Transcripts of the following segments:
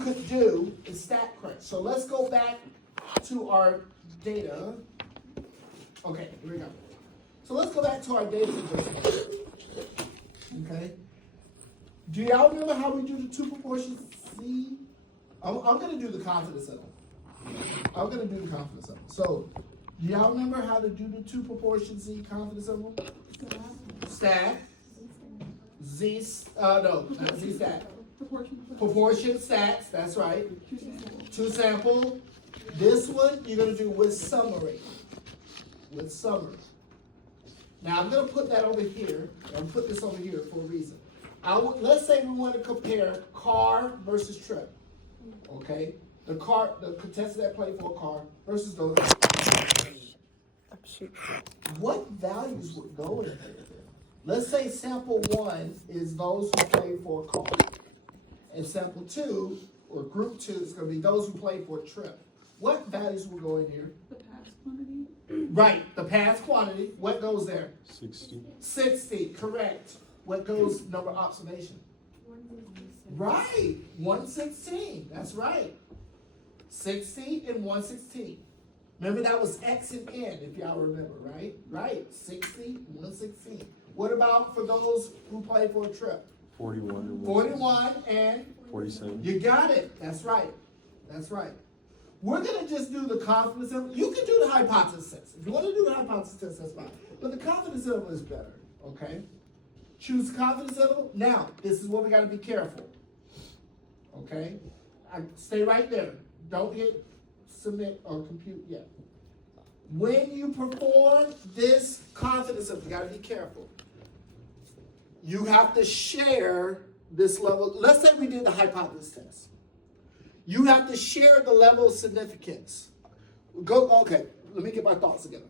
could do is stat crunch. So let's go back to our data. Okay, here we go. So let's go back to our data. Okay. Do y'all remember how we do the two proportions C? I'm going to do the confidence interval. So, do y'all remember how to do the two proportions Z confidence interval? Stat. Z, no, not Z stat. Proportion stats, that's right. Two sample. This one you're going to do with summary. Now I'm going to put that over here. I'll put this over here for a reason. Let's say we want to compare car versus trip. Okay? The contestant that played for a car versus those. What values would go in here? Let's say sample 1 is those who played for a car. And sample 2, or group 2, is going to be those who played for a trip. What values will go in here? The past quantity. Right, the past quantity. What goes there? 60. 60, correct. What goes number observation? Right, 116. That's right. 60 and 116. Remember that was X and N, if y'all remember, right? Right, 60, 116. What about for those who play for a trip? 41. 41 and 47. you got it. That's right. We're going to just do the confidence interval. You can do the hypothesis test. If you want to do the hypothesis test, that's fine. But the confidence interval is better, okay? Choose confidence interval. Now, this is where we got to be careful, okay? Stay right there. Don't hit submit or compute yet. When you perform this confidence interval, you got to be careful. You have to share this level. Let's say we did the hypothesis test. You have to share the level of significance. Okay, let me get my thoughts together.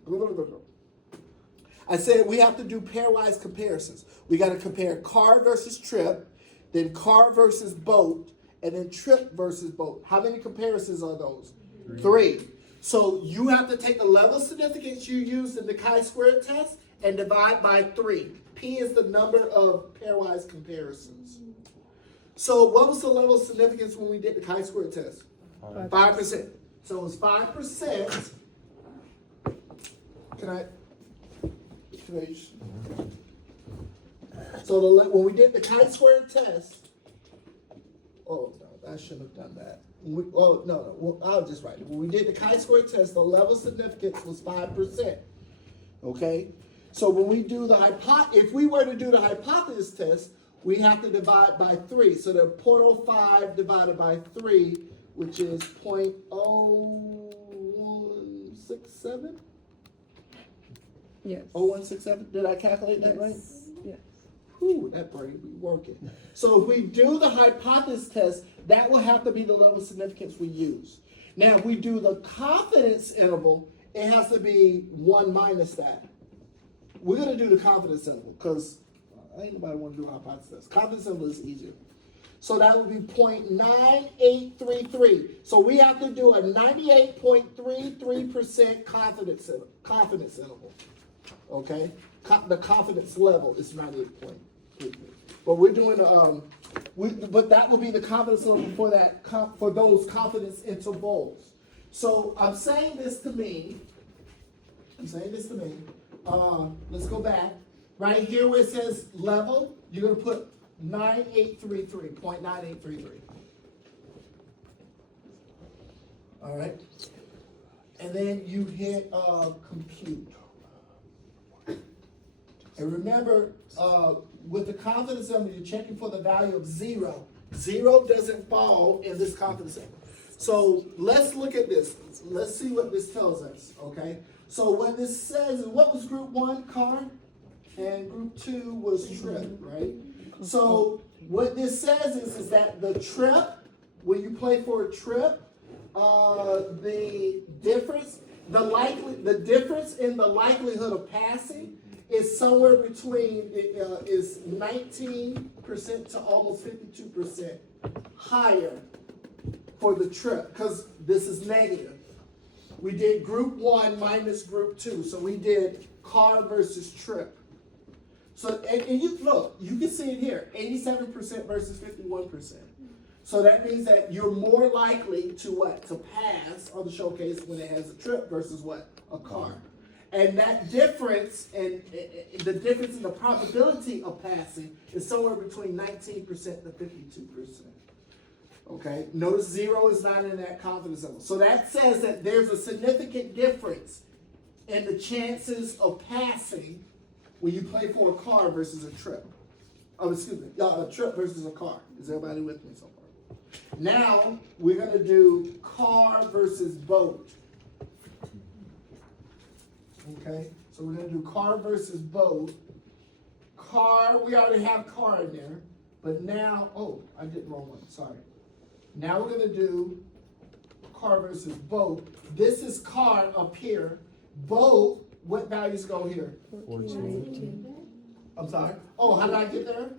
I said we have to do pairwise comparisons. We got to compare car versus trip, then car versus boat, and then trip versus boat. How many comparisons are those? Three. So you have to take the level of significance you used in the chi-square test and divide by 3. P is the number of pairwise comparisons. So what was the level of significance when we did the chi-square test? 5%. So it was 5%. Can I use? So when we did the chi-square test, oh no, I shouldn't have done that. I'll just write it. When we did the chi-square test, the level of significance was 5%. Okay? So when we do if we were to do the hypothesis test, we have to divide by 3. So the 0.05 divided by 3, which is 0.0167? Yes. 0167? Did I calculate that right? Yes. Whew, that brain be working. So if we do the hypothesis test, that will have to be the level of significance we use. Now, if we do the confidence interval, it has to be 1 minus that. We're going to do the confidence interval because ain't nobody want to do a hypothesis test. Confidence interval is easier. So that would be 0.9833. So we have to do a 98.33% confidence interval. Okay? The confidence level is 98.33. But we're doing but that will be the confidence level for those confidence intervals. So I'm saying this to me. Let's go back. Right here where it says level, you're going to put 0.9833. All right. And then you hit compute. And remember, with the confidence interval, you're checking for the value of 0. 0 doesn't fall in this confidence interval. So let's look at this. Let's see what this tells us, okay? So what this says is, what was group 1, car? And group 2 was trip, right? So what this says is that the trip, when you play for a trip, the difference in the likelihood of passing is somewhere between is 19% to almost 52% higher for the trip, because this is negative. We did group 1 minus group 2, so we did car versus trip. So, and you look, you can see it here, 87% versus 51%. So that means that you're more likely to what? To pass on the showcase when it has a trip versus what? A car. And that difference, and the difference in the probability of passing is somewhere between 19% to 52%. Okay, notice 0 is not in that confidence level. So that says that there's a significant difference in the chances of passing when you play for a car versus a trip. Oh, excuse me, a trip versus a car. Is everybody with me so far? Now, we're going to do car versus boat. Okay, so we're going to do car versus boat. Car, we already have car in there, but now, oh, I did the wrong one, sorry. Now we're going to do car versus boat. This is car up here. Boat, what values go here? 14. I'm sorry. Oh, how did I get there?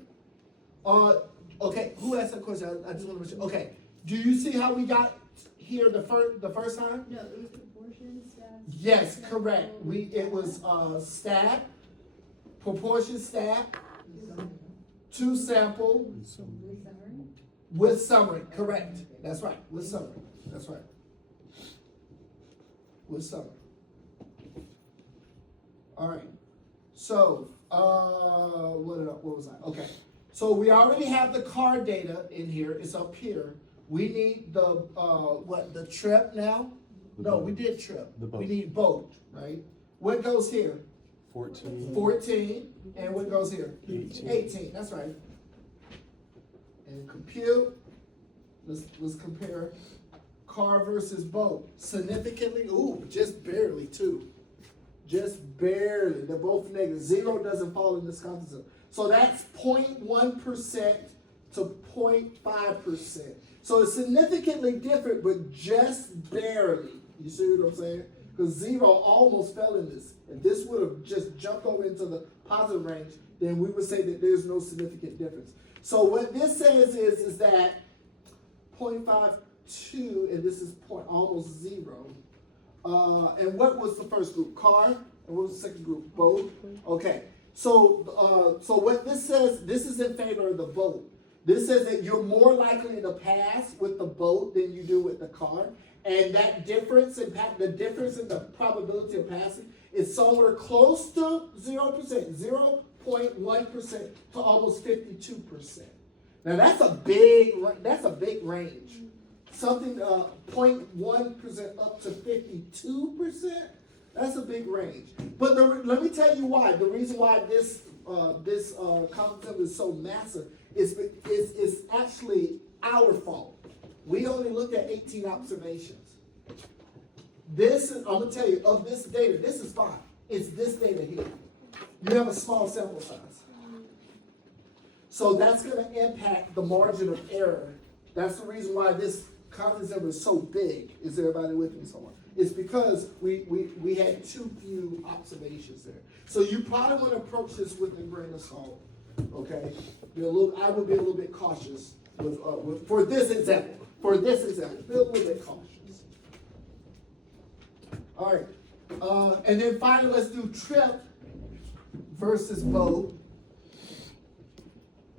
Okay, who asked that question? I just want to make sure. Okay, do you see how we got here the first time? No, it was proportion, staff. Yes, correct. It was staff, proportion staff, to sample, with summary. Correct. That's right. With summary. That's right. With summary. All right. So, what was I? Okay. So we already have the car data in here. It's up here. We need the the trip now? No, we did trip. We need boat, right? What goes here? 14. 14. And what goes here? 18. 18. That's right. And compute. Let's compare car versus boat. Significantly, ooh, just barely too. Just barely. They're both negative. 0 doesn't fall in this confidence. So that's 0.1% to 0.5%. So it's significantly different, but just barely. You see what I'm saying? Because 0 almost fell in this. If this would have just jumped over into the positive range, then we would say that there's no significant difference. So what this says is that 0.52, and this is almost 0. And what was the first group? Car. And what was the second group? Boat. Okay. So what this says, this is in favor of the boat. This says that you're more likely to pass with the boat than you do with the car. And that difference in the difference in the probability of passing is somewhere close to 0%, 0.1% to almost 52%. Now that's a big range. Something 0.1% up to 52%. That's a big range. But let me tell you why. The reason why this confidence is so massive is actually our fault. We only looked at 18 observations. I'm gonna tell you, of this data, this is fine. It's this data here. You have a small sample size. So that's gonna impact the margin of error. That's the reason why this confidence interval is so big. Is everybody with me somewhere? It's because we had too few observations there. So you probably want to approach this with a grain of salt. Okay? I would be a little bit cautious for this example. For this example, be a little bit cautious. All right. And then finally, let's do trip versus boat.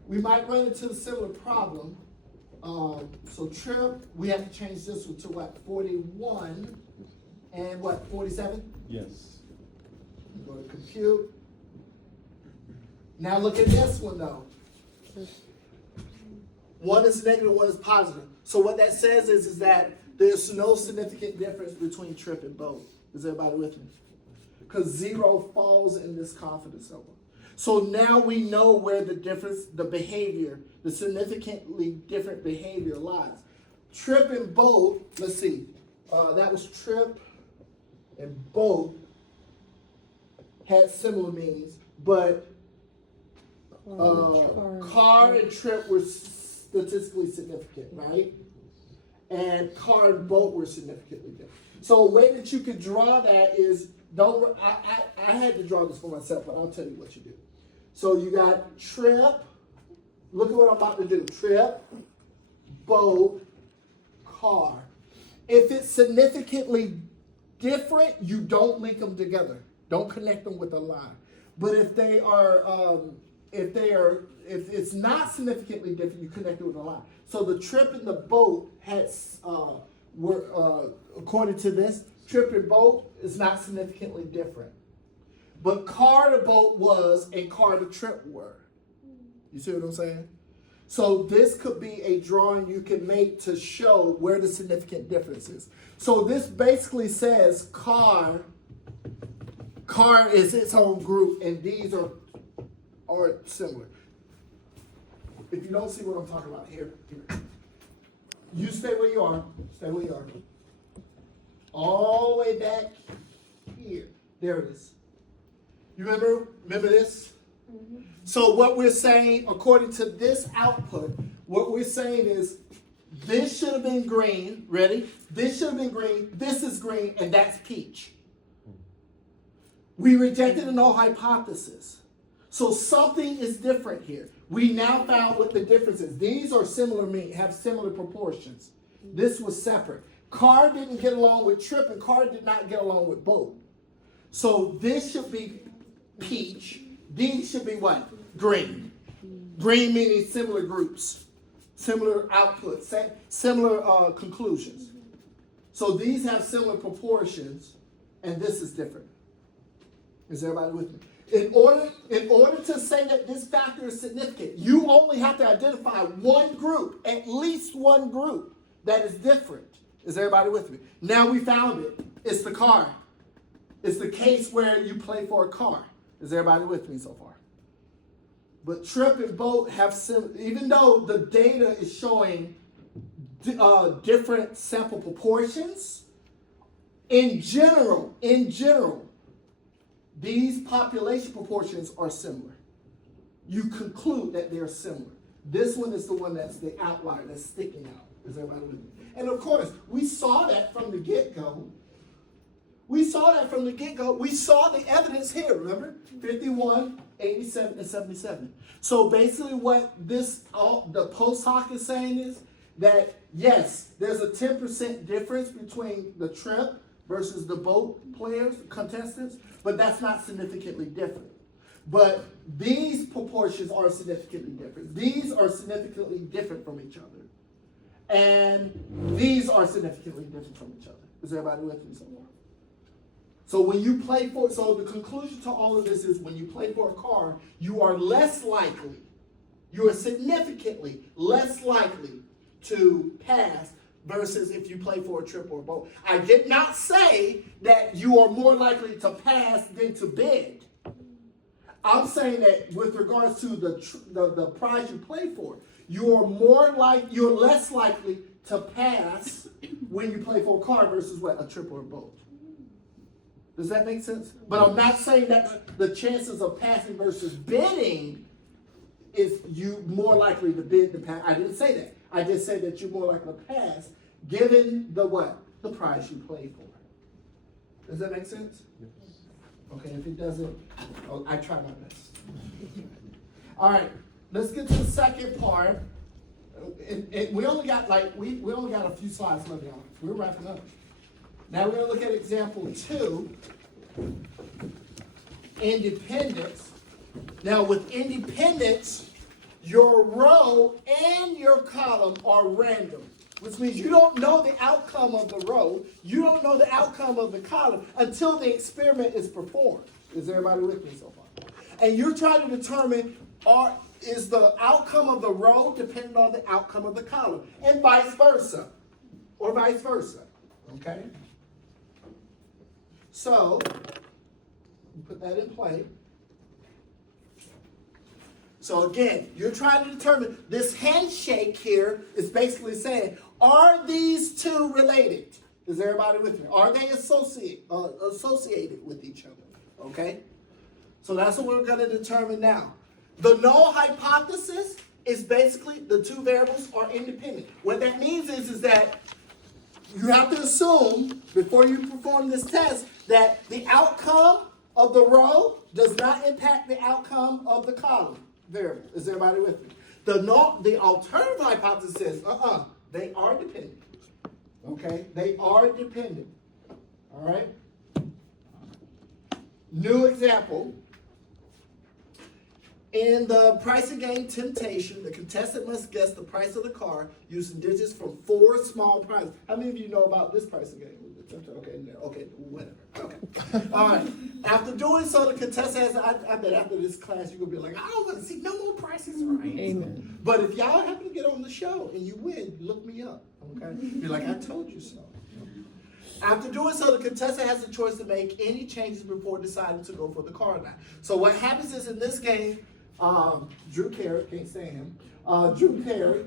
We might run into a similar problem. So trip, we have to change this one to what? 41 and what? 47? Yes. Go to compute. Now look at this one though. One is negative, one is positive. So what that says is that there's no significant difference between trip and boat. Is everybody with me? Because 0 falls in this confidence level. So now we know where the difference, the behavior, the significantly different behavior lies. Trip and boat, let's see, that was trip and boat had similar meanings, but car and trip were statistically significant, right? And car and boat were significantly different. So a way that you could draw that is, I had to draw this for myself, but I'll tell you what you do. So you got trip, look at what I'm about to do. Trip, boat, car. If it's significantly different, you don't link them together. Don't connect them with a line. But if they are if it's not significantly different, you connect it with a lie. So the trip and the boat were according to this, trip and boat is not significantly different. But car to boat was and car to trip were. You see what I'm saying? So this could be a drawing you can make to show where the significant difference is. So this basically says car is its own group, and these are similar. If you don't see what I'm talking about, here. You stay where you are. Stay where you are. All the way back here. There it is. You remember this? Mm-hmm. So what we're saying, according to this output, what we're saying is this should have been green. Ready? This should have been green. This is green, and that's peach. We rejected a null hypothesis. So something is different here. We now found what the difference is. These are similar, have similar proportions. This was separate. Car didn't get along with trip, and car did not get along with boat. So this should be peach. These should be what? Green. Green meaning similar groups, similar outputs, similar conclusions. So these have similar proportions, and this is different. Is everybody with me? In order to say that this factor is significant, you only have to identify one group, at least one group, that is different. Is everybody with me? Now we found it. It's the car. It's the case where you play for a car. Is everybody with me so far? But trip and boat have even though the data is showing different sample proportions, in general, these population proportions are similar. You conclude that they're similar. This one is the one that's the outlier, that's sticking out. Is everybody with me? And of course, we saw that from the get-go. We saw the evidence here, remember? 51, 87, and 77. So basically what the post hoc is saying is that, yes, there's a 10% difference between the trip versus the boat players, contestants, but that's not significantly different. But these proportions are significantly different. These are significantly different from each other. And these are significantly different from each other. Is everybody with me so far? So when you play so the conclusion to all of this is when you play for a car, you are significantly less likely to pass versus if you play for a trip or a boat. I did not say that you are more likely to pass than to bid. I'm saying that with regards to the prize you play for, you're less likely to pass when you play for a car versus what? A trip or a boat. Does that make sense? But I'm not saying that the chances of passing versus bidding is you more likely to bid than pass. I didn't say that. I just said that you're more likely to pass given the what? The prize you play for. Does that make sense? Yes. Okay, if it doesn't, I try my best. All right, let's get to the second part. And we only got we only got a few slides left, y'all. We're wrapping up. Now we're going to look at example 2, independence. Now with independence, your row and your column are random, which means you don't know the outcome of the row, you don't know the outcome of the column until the experiment is performed. Is everybody with me so far? And you're trying to determine is the outcome of the row dependent on the outcome of the column, and vice versa, okay? So, you put that in play. So again, you're trying to determine, this handshake here is basically saying, are these two related? Is everybody with me? Are they associated with each other? Okay? So that's what we're going to determine now. The null hypothesis is basically the two variables are independent. What that means is that you have to assume, before you perform this test, that the outcome of the row does not impact the outcome of the column variable. Is everybody with me? The alternative hypothesis says, they are dependent. Okay? They are dependent. All right? New example. In the pricing game Temptation, the contestant must guess the price of the car using digits from 4 small prizes. How many of you know about this pricing game? Okay, no, okay, whatever. Okay. All right. After doing so, the contestant has, I bet after this class, you're going to be like, I don't want to see no more prices right. Amen. But if y'all happen to get on the show and you win, look me up, okay? Be like, I told you so. After doing so, the contestant has the choice to make any changes before deciding to go for the car or not. So what happens is in this game, Drew Carey, can't stand him, Drew Carey,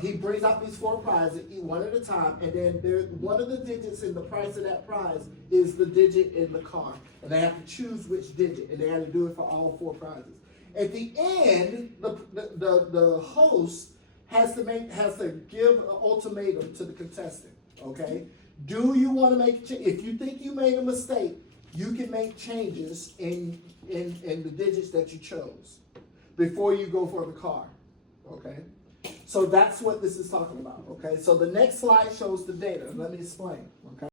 he brings out these 4 prizes, one at a time, and then one of the digits in the price of that prize is the digit in the car. And they have to choose which digit, and they have to do it for all 4 prizes. At the end, the host has to give an ultimatum to the contestant, okay? Do you want to make if you think you made a mistake, you can make changes in the digits that you chose before you go for the car, okay? So that's what this is talking about, okay? So the next slide shows the data. Let me explain.